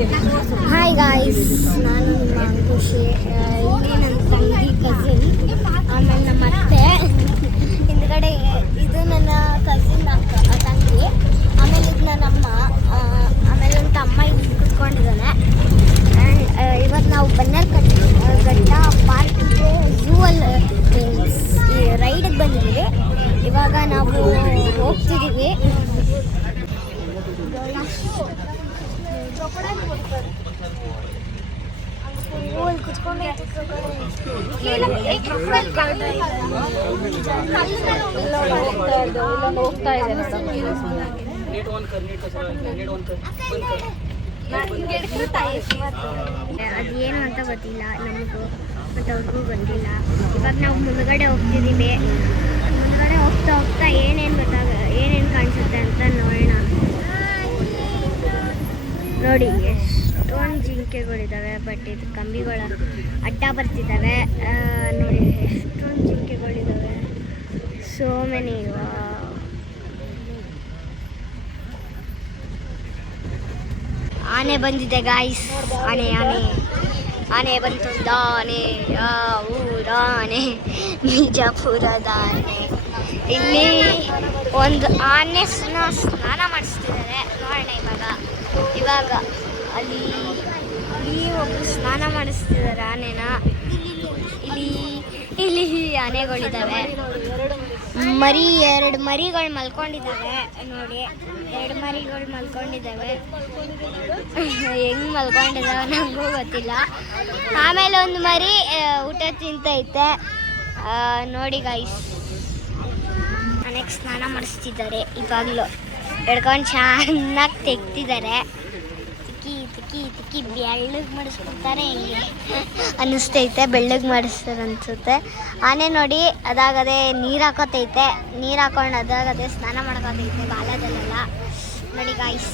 Hi guys, ನಾನು ನಿಮ್ಮ ಅಂಕುಶಿ. ಇಲ್ಲಿ ನನ್ನ ತಂಗಿ ಕಸಿನ್, ಆಮೇಲೆ ನಮ್ಮ ಅತ್ತೆ ಹಿಂದ್ಗಡೆ. ಇದು ನನ್ನ ಕಸಿನ್ ತಂಗಿ, ಆಮೇಲೆ ಇದು ನನ್ನ ಅಮ್ಮ, ಆಮೇಲೆ ನನ್ನ ತಮ್ಮ ಇಲ್ಲಿ ಕುತ್ಕೊಂಡಿದ್ದಾನೆ. ಆ್ಯಂಡ್ ಇವತ್ತು ನಾವು ಬನ್ನೇರುಘಟ್ಟ ಪಾರ್ಕ್ಗೆ ಝೂವಲ್ಲಿ ಈ ರೈಡಿಗೆ ಬಂದಿದ್ದೀವಿ. ಇವಾಗ ನಾವು ಹೋಗ್ತಿದ್ದೀವಿ. ಅದೇನು ಅಂತ ಗೊತ್ತಿಲ್ಲ ನಮಗೂ, ಮತ್ತು ಅವ್ರಿಗೂ ಗೊತ್ತಿಲ್ಲ. ಇವಾಗ ನಾವು ಮುಂದ್ಗಡೆ ಹೋಗ್ತಿದ್ದೀವಿ. ಮುಂದ್ಗಡೆ ಹೋಗ್ತಾ ಹೋಗ್ತಾ ಏನೇನು ಕಾಣಿಸುತ್ತೆ ಅಂತ ನೋಡೋಣ. ನೋಡಿ, ಎಷ್ಟೊಂದು ಜಿಂಕೆಗಳಿದ್ದಾವೆ, ಬಟ್ ಇದು ಕಂಬಿಗಳ ಅಡ್ಡ ಬರ್ತಿದ್ದಾವೆ. ನೋಡಿ, ಎಷ್ಟೊಂದು ಜಿಂಕೆಗಳಿದ್ದಾವೆ, ಸೋ ಮೆನಿ. ಆನೆ ಬಂದಿದೆ ಗಾಯ್ಸ್, ಆನೆ ಬಂತು. ಆನೆ ಊರಾನೆ, ಬಿಜಾಪುರದ ಆನೆ. ಇಲ್ಲಿ ಒಂದು ಆನೆ ಸ್ನಾನ ಮಾಡಿಸ್ತಿದ್ದಾರೆ. ನೋಡೋಣ ಇವಾಗ ಅಲ್ಲಿ ಒಬ್ಬರು ಸ್ನಾನ ಮಾಡಿಸ್ತಿದ್ದಾರೆ ಆನೆನ. ಇಲ್ಲಿ ಆನೆಗಳಿದ್ದಾವೆ. ಎರಡು ಮರಿಗಳು ಮಲ್ಕೊಂಡಿದ್ದಾವೆ. ನೋಡಿ, 2 ಮರಿಗಳು ಮಲ್ಕೊಂಡಿದ್ದಾವೆ. ಹೆಂಗೆ ಮಲ್ಕೊಂಡಿದ್ದಾವೆ ನನಗೂ ಗೊತ್ತಿಲ್ಲ. ಆಮೇಲೆ ಒಂದು ಮರಿ ಊಟ ತಿಂತೈತೆ. ನೋಡಿ ಗೈಸ್, ಆನೆಗೆ ಸ್ನಾನ ಮಾಡಿಸ್ತಿದ್ದಾರೆ. ಇವಾಗಲೂ ಎಡ್ಕೊಂಡು ಚೆನ್ನಾಗಿ ತೆಗ್ತಿದ್ದಾರೆ. ತಿಕ್ಕಿ ಬೆಳ್ಳಗೆ ಮಾಡಿಸ್ಕೊಡ್ತಾರೆ. ಹೆಂಗೆ ಅನ್ನಿಸ್ತೈತೆ, ಬೆಳ್ಳಗೆ ಮಾಡಿಸ್ತಾರೆ ಅನಿಸುತ್ತೆ. ಆನೆ ನೋಡಿ ಅದಾಗದೆ ನೀರು ಹಾಕೋತೈತೆ. ನೀರು ಹಾಕೊಂಡು ಅದಾಗದೆ ಸ್ನಾನ ಮಾಡ್ಕೋತೈತೆ ಬಾಲದಲ್ಲೆಲ್ಲ. ನೋಡಿ ಗಾಯ್ಸ್.